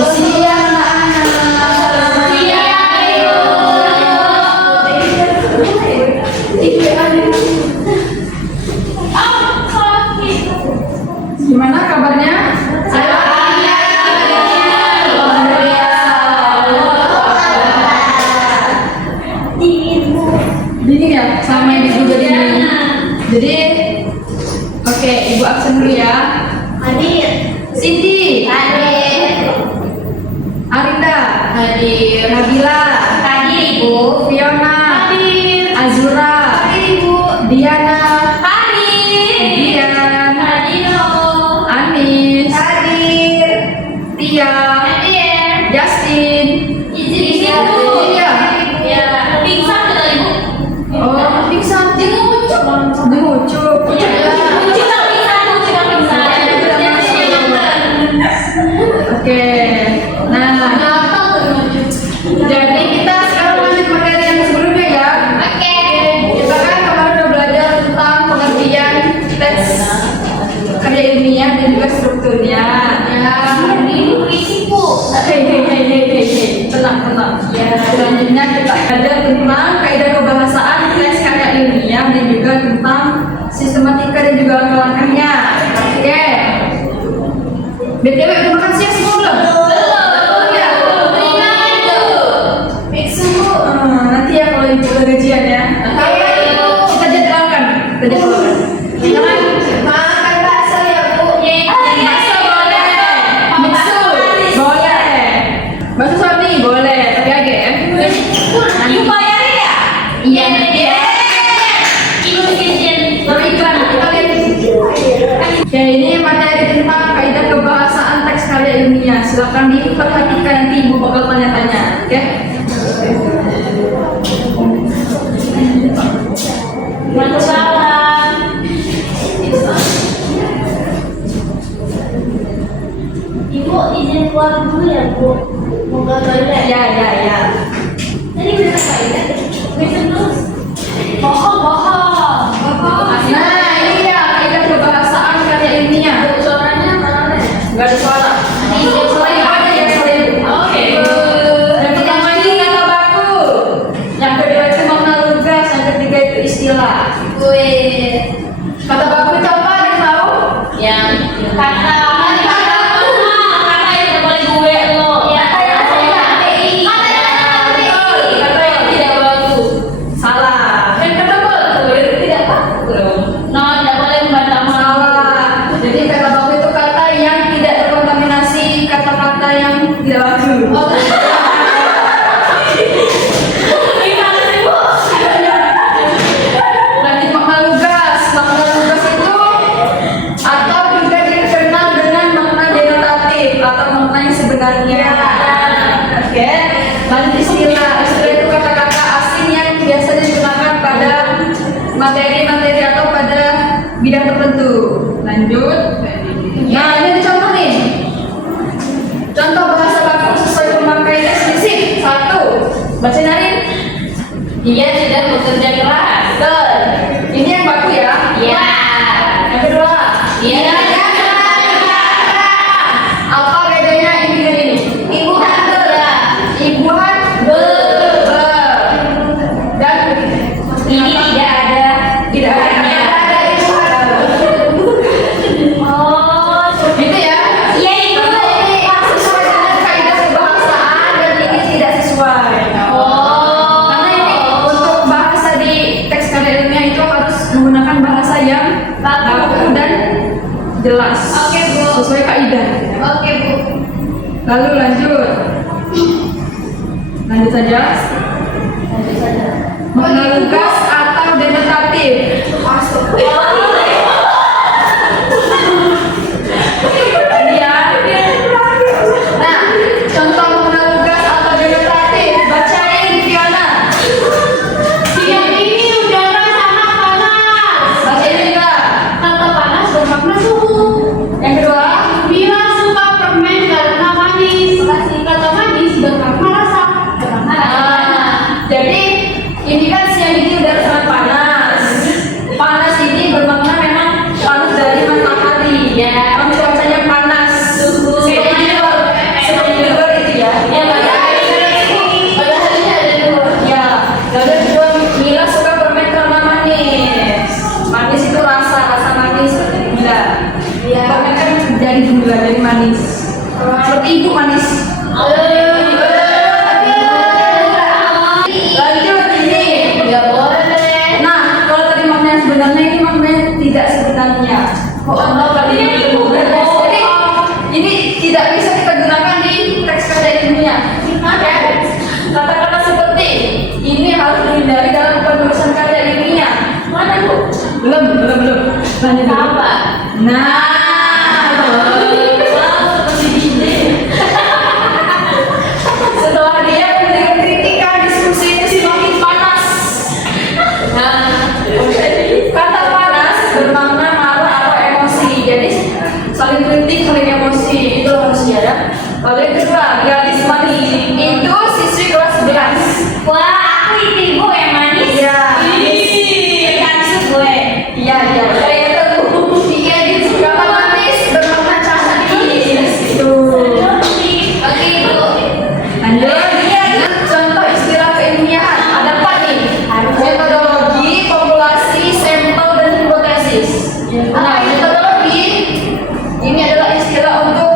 Iya, anak-anak. Iya, ayo. Gimana kabarnya? Dingin ya, sama ibu jadi dingin. Jadi, oke, ibu absen dulu ya. Cindy, Arinda, Nabila, Fiona, Azura, Diana, Dian, Anis, Tia, Justin. Oh, pingsan. Dimucuk. Oke. Nah, jadi kita sekarang lanjut materi yang sebelumnya ya. Kita kan kemarin udah belajar tentang pengertian teks karya ilmiah dan juga strukturnya. Tenang. Selanjutnya kita belajar tentang kaidah kebahasaan teks karya ilmiah dan juga tentang sistematika dan juga langkah-langkahnya. Oke. BTW udah makan siang semua belum? Ya. Nanti ya kalau ibu udah gajian ya. Kita jadwalkan. Makan bakso ya, Bu. Bakso boleh. Bakso boleh. Bakso Sony boleh. Tapi agak ya. Ibu bayarin ya? Iya. Ibu bikin Iklan. Kita lihat. Oke, ini materi tentang kaidah kebahasaan teks karya ilmiah. Silakan diperhatikan, nanti ibu bakal tanya-tanya. Oke? Mantap banget. Ibu izin keluar dulu ya, Bu. Mau ke toilet. Ya. Tadi udah toilet. Bisa terus. Bohong. Nah, ini dia kaidah kebahasaan karya ilmiah. Suaranya mana? Enggak ada suara. Suaranya ada ya, suaranya. Oke. Yang pertama ini kata baku. Yang kedua itu makna lugas. Yang ketiga itu istilah. Kata baku itu apa? Ada yang tahu? Yang kata yang boleh gue lo. Kata yang tidak baku. Salah. Yang kata baku itu tidak baku. No, tidak boleh membantah Salah. Jadi kata baku itu kata yang tidak terkontaminasi kata-kata yang tidak baku. Lanjut makna lugas. Makna lugas itu atau juga dikenal dengan makna denotatif atau makna yang sebenarnya. Oke. Lanjut istilah. Istilah itu kata-kata asing yang biasanya digunakan pada materi-materi atau pada bidang tertentu. Lanjut. Nah, ini ada contoh nih. Contoh bahasa baku sesuai pemakai eksklusif. 1. Baca Narin. Dia tidak bekerja keras. Betul. Ini yang baku ya. Iya. Yang kedua. Dia Apa bedanya ini dan ini? ibuan bekerja. Ibuan dan Ini tidak ada. tidak ada ibuan. Oh, Gitu ya. iya ibu. Ini sesuai dengan kaidah kebahasaan dan ini tidak sesuai. Oh. Karena ini untuk bahasa di teks karya ilmiah itu harus menggunakan bahasa yang baku dan jelas. Oke, Bu. Sesuai kaidah. Oke, Bu. Lalu lanjut. Lanjut saja. Makna lugas atau denotatif. Iya. Nah, contoh makna lugas atau denotatif. Bacain Fiona. Siang ini udara sangat panas. Bacain juga. Kata panas bermakna suhu. Yang kedua. Mira suka permen karena manis. Kata manis bermakna rasa. Nah, jadi ini kan siang ini udara manis. Seperti ibu manis. Lanjut ini. Nggak boleh. Nah, kalau tadi makna yang sebenarnya ini maknanya tidak sebenarnya. Kok anda tadi itu jadi ini tidak bisa kita gunakan di teks kata ilmiah. Ya. Kata-kata seperti ini harus dihindari dalam penulisan karya ilmiah. Mana bu? Belum. Lanjut dulu. Apa? Nah, Wow, seperti gini. setelah dia memberikan kritikan, diskusi itu semakin panas. Nah, kata panas bermakna marah atau emosi. Jadi saling kritik, saling emosi itu manusia ya. Lalu yang kedua, gadis manis itu siswi kelas 11. Wah, aku itu ibu yang manis. Iya. Maksud gue. Iya. Saya tahu. Iya, di kata manis bermakna cantik. Itu. Oke ibu. Lanjut. Contoh istilah keilmiahan ada apa nih? Metodologi, populasi, sampel, dan hipotesis. Nah, metodologi ini adalah istilah untuk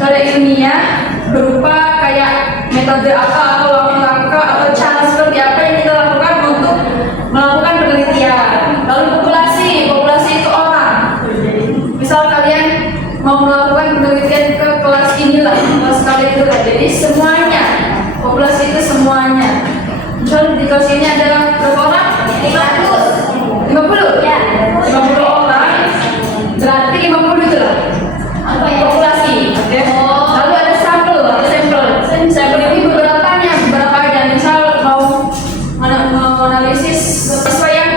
karya ilmiah berupa kayak metode apa atau langkah-langkah atau cara seperti apa yang kita lakukan untuk melakukan penelitian. Lalu populasi itu orang. Misal kalian mau melakukan penelitian ke kelas inilah, kelas kalian itu kan. Jadi semuanya, populasi itu semuanya. Misal di kelas ini ada berapa orang? 50. Ya. 50 orang. Berarti 50 itu lah. Apa ya? Populasi. Oke. Oh. Lalu ada sampel. Sampel ini beberapa aja. Misal mau analisis siswa yang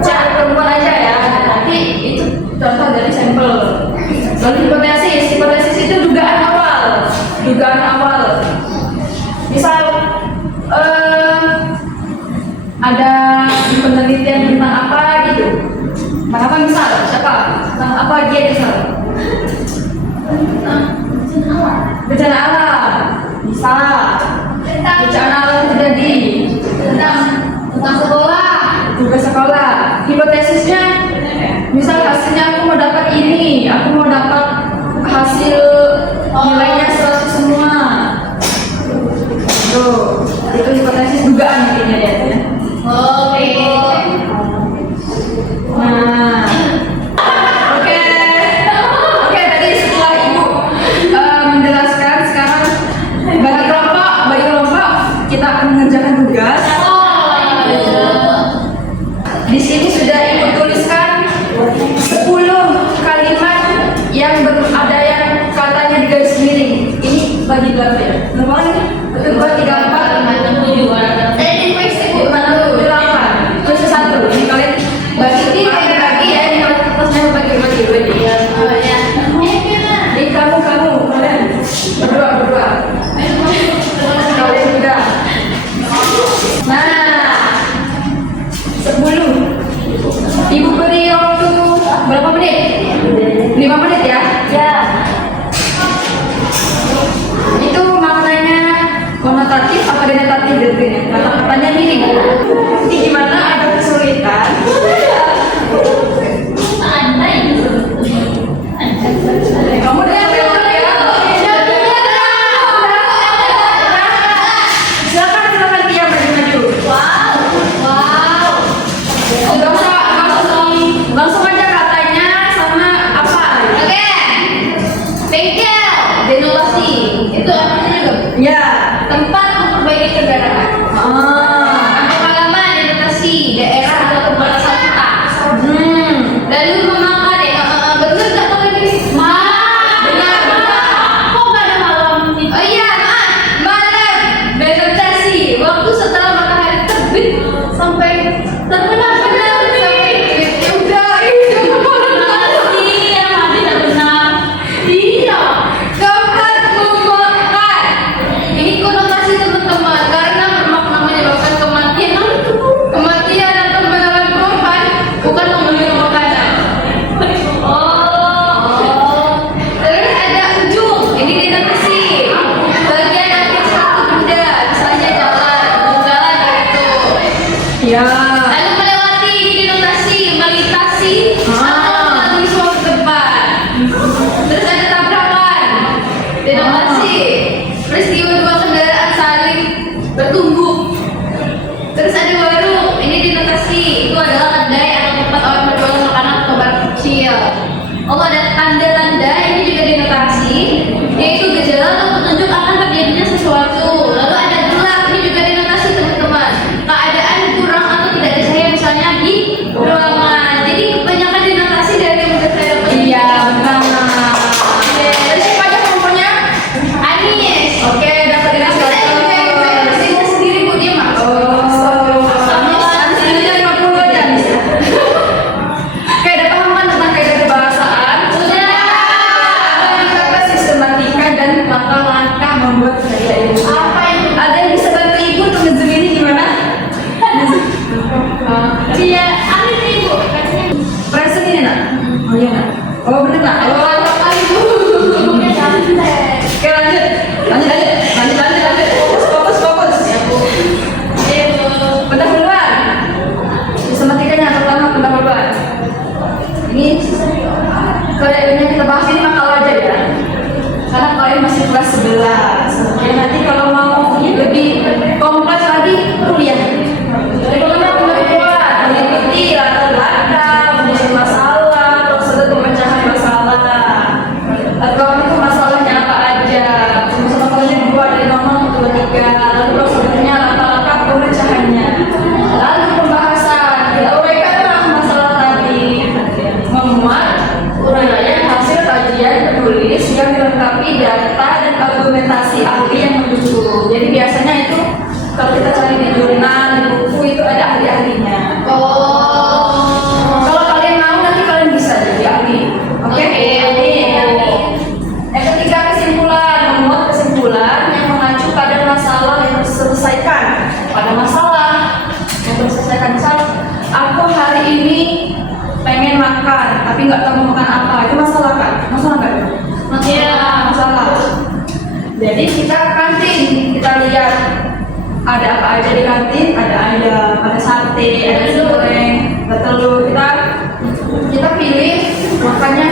cak perempuan aja ya. Nanti itu contoh dari sampel. Lalu hipotesis itu dugaan awal. Misal ada penelitian tentang apa gitu. Tentang apa misal? Siapa? Tentang apa dia misal? Bencana alam. Bisa. Bencana alam terjadi. Tentang sekolah. Tugas sekolah. Hipotesisnya, misal hasilnya aku mau dapat ini, aku mau dapat hasil nilainya 100 semua. Tuh, itu hipotesis dugaan intinya ya. Oke. Nah, oke, tadi setelah ibu menjelaskan, sekarang bagi kelompok kita akan mengerjakan tugas. Di sini sudah ibu tuliskan 10 kalimat yang ada yang katanya di garis miring. Ini bagi berapa ya? Berapa ini? Betul, bagi 4. Saya infeksi bu, mana dulu? 8. Terus 1. Ini kalian bagi ya. Ini kelasnya bagi. Ini kamu kalian berdua. Kalian juga. Nah, 10. Ibu beri waktu berapa menit? 5 menit ya? Ya. Itu maknanya konotatif apa denotatif berarti? Kata-katanya miring. Ini gimana ada kesulitan? Anda ini. Kamu udah lewat ya? Silakan dia maju. Wow. Nggak usah langsung aja katanya sama apa? Oke. Bengkel. Denotasi. Itu artinya juga. Ya. Tempat memperbaiki kendaraan. Kampung halaman, denotasi daerah atau tempat asal kita. Lalu memakan bener nggak kalau gini? Benar. Kok nggak ada malam itu? Oh iya, malam. Denotasi waktu setelah matahari terbit sampai terbenam benar. Udah itu Iya, mati tak benar. iya. Tempat memakan. Ini konotasi teman-teman karena bermakna menyebabkan kematian. Kematian atau menelan korban bukan membeli makanan. Oh. Terus ada ujung. Ini denotasi. Bagian akhir satu benda, misalnya jalan gitu. Ya. Lalu melewati ini denotasi, melintasi atau melalui suatu tempat. Terus ada tabrakan. kita bahas ini makalah aja ya. Karena kalian masih kelas 11. Ya nanti kalau mau lebih kompleks lagi kuliah. Jadi kalau mau kuat, mengikuti latar belakang, menyusun masalah, prosedur pemecahan masalah. Atau itu masalahnya apa aja. Sama kalian dua dari 0 ke 3. Lalu prosedurnya, langkah-langkah pemecahannya. Lalu pembahasan. Kita uraikanlah masalah tadi. Memuat uraian hasil kajian tertulis yang dilengkapi data dan argumentasi ahli yang mendukung. Jadi biasanya itu kalau kita cari di jurnal, di buku itu ada ahli-ahlinya. Kalau kalian mau nanti kalian bisa jadi ahli. Oke? Yang ketiga kesimpulan, memuat kesimpulan yang mengacu pada masalah yang terselesaikan. Pada masalah yang terselesaikan. Misal, aku hari ini pengen makan, tapi nggak tahu mau makan apa. Itu masalah kan? Masalah nggak? Masalah. Jadi kita ke kantin, kita lihat ada apa aja di kantin, ada ayam, ada sate, ada nasi goreng, ada telur. Kita pilih makannya.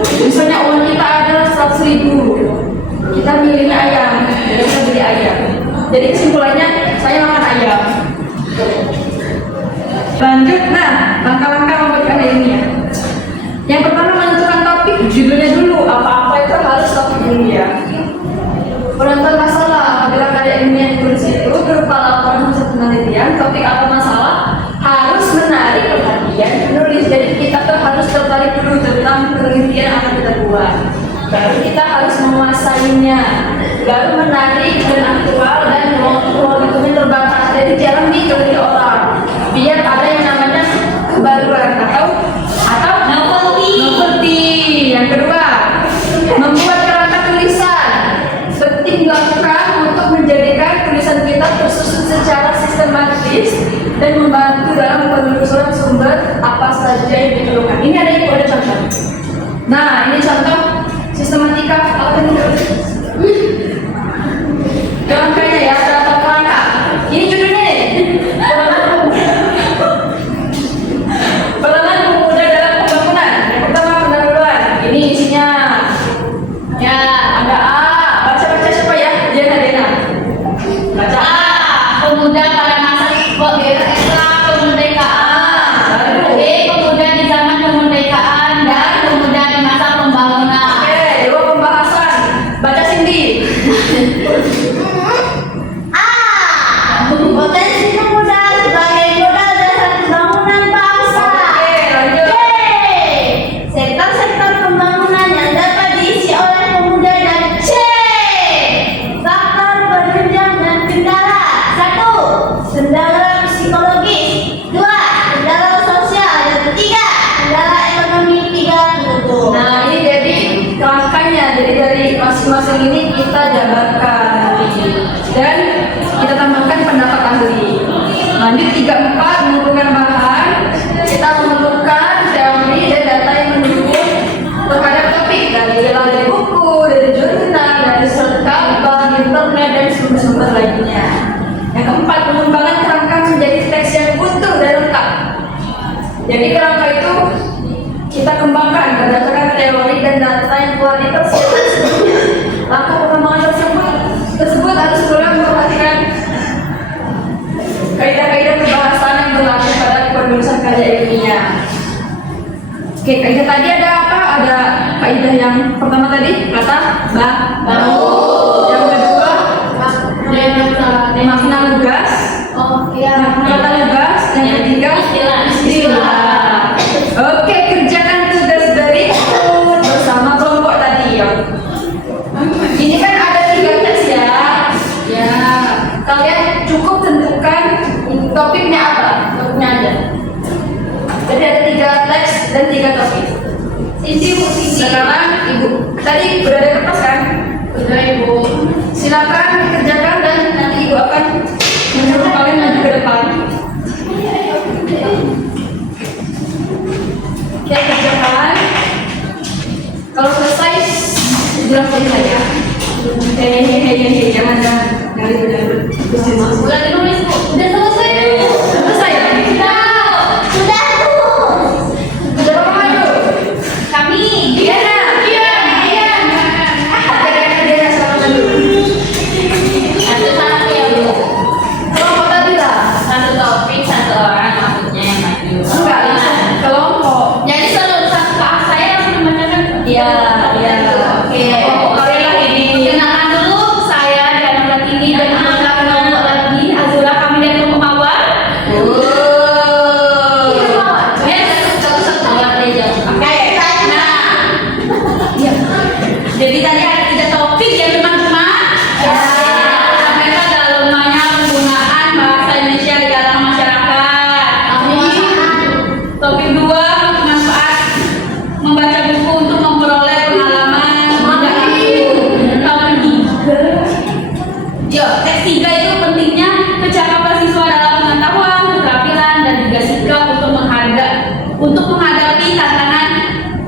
Misalnya uang kita ada 100.000, kita milihnya ayam, jadi kita beli ayam. Jadi kesimpulannya saya makan ayam. Lanjut, nah langkah-langkah membuat ilmiah. Yang pertama menentukan topik, judulnya dulu. Apa-apa itu harus topik dulu ya. Penentuan masalah, apabila karya ilmiah ditulis itu berupa laporan hasil penelitian, topik atau masalah harus menarik perhatian penulis. Jadi kita tuh harus tertarik dulu tentang penelitian yang akan kita buat. Baru kita harus menguasainya. Baru menarik dan aktual dan momentumnya terbatas. Jadi jarang diteliti orang. Biar ada yang namanya kebaruan atau novelty. Yang kedua, membuat kerangka tulisan. Penting dilakukan untuk menjadikan tulisan kita tersusun secara sistematis dan membantu dalam penelusuran sumber apa saja yang diperlukan. Ini ada contoh. Nah, ini contoh sistematika kerangkanya ya, ada kerangka. Ini judulnya nih. Peranan pemuda dalam pembangunan. Yang pertama pendahuluan. Ini isinya. Ya, ada A. Baca siapa ya? Dena. Baca. Pemuda pada masa era kemerdekaan. B. Pemuda di zaman kemerdekaan dan pemuda di masa pembangunan. Oke, dua pembahasan. Baca Cindy. Potensi pemuda sebagai modal dasar pembangunan bangsa. Oke, lanjut. Sektor-sektor pembangunan yang dapat diisi oleh pemuda dan C. Faktor penunjang dan kendala. 1. Kendala psikologis. 2. Kendala sosial. Dan 3. Kendala ekonomi. 3. Pendukung. Nah, ini jadi kerangkanya. Jadi dari masing-masing ini kita jabarkan dan kita tambahkan pendapat ahli. Lanjut 3-4 mengumpulkan bahan. Kita memerlukan teori dan data yang mendukung terhadap topik dari buku, dari jurnal, dari surat kabar, internet dan sumber-sumber lainnya. Yang keempat, pengembangan kerangka menjadi teks yang utuh dan lengkap. Jadi kerangka itu kita kembangkan berdasarkan teori dan data yang telah dipersiapkan sebelumnya. Langkah pengembangan tersebut harus pula memperhatikan kaidah-kaidah perbahasan yang berlaku pada penulisan karya ilmiah. Oke, kaidah tadi ada apa? Ada kaidah yang pertama tadi kata baru. Yang kedua makna lugas. Kata lugas. Yang ketiga istilah. Oke, kerjakan tugas berikut bersama kelompok tadi ya. Ini kan ada 3 tes ya. Ya, kalian cukup tentukan topiknya apa? Topiknya ada. Jadi ada 3 teks dan 3 topik. Sisi. Sekarang Ibu, tadi udah ada kertas kan? Udah Ibu. Silakan dikerjakan dan nanti Ibu akan menyuruh kalian maju ke depan. Oke, kerjakan. Kalau selesai, bilang saya. Hehehe, jangan ribut. Udah ditulis Bu. Udah selesai. Selesai ya? Sudah Bu. Sudah berapa maju? Kami. Iya.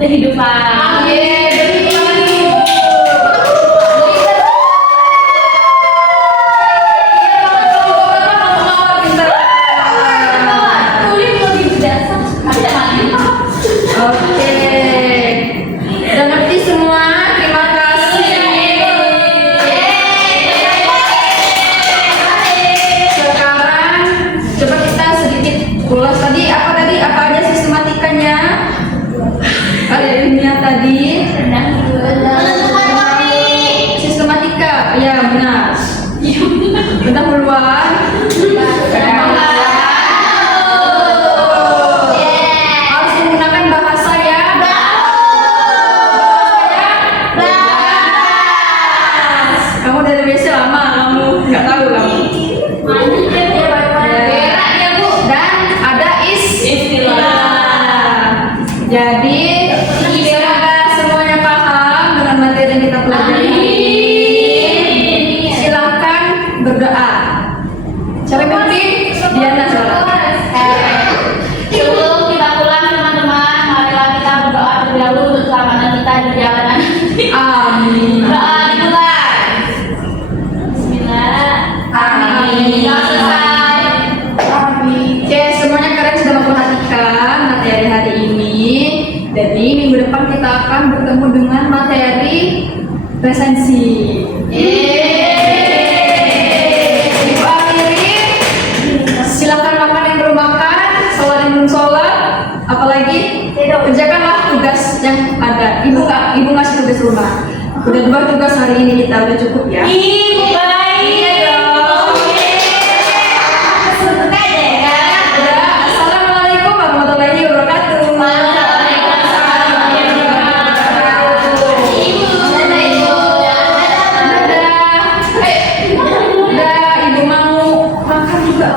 kehidupan. Kulit lebih biasa. Ada lagi. Oke. Udah ngerti semua? Terima kasih. Sekarang coba kita sedikit ulas tadi apa aja sistematikanya? Ada ilmiah tadi. Sistematika, ya benar. Pendahuluan. Harus menggunakan bahasa ya. Kamu dari BC lama, kamu nggak tahu kamu. Ya, Bu. Dan ada istilah. Jadi semoga semuanya paham dengan materi yang kita pelajari hari ini. Silahkan berdoa. Siapa yang pimpin? Diana salah. Sebelum kita pulang teman-teman, marilah kita berdoa terlebih dahulu untuk keselamatan kita di perjalanan. Amin. Doa dimulai. Bismillah. Amin. Doa selesai. Oke, semuanya kalian sudah memperhatikan materi hari ini. Jadi minggu depan kita akan bertemu dengan materi presensi. Ibu akhiri, silakan makan yang belum makan, sholat yang belum sholat, apalagi kerjakanlah tugas yang ada. Ibu ngasih tugas rumah. Udah 2 tugas hari ini kita udah cukup ya. Ibu baik. Iya dong. Udah, assalamualaikum warahmatullahi wabarakatuh. Dadah. Udah, ibu mau makan juga.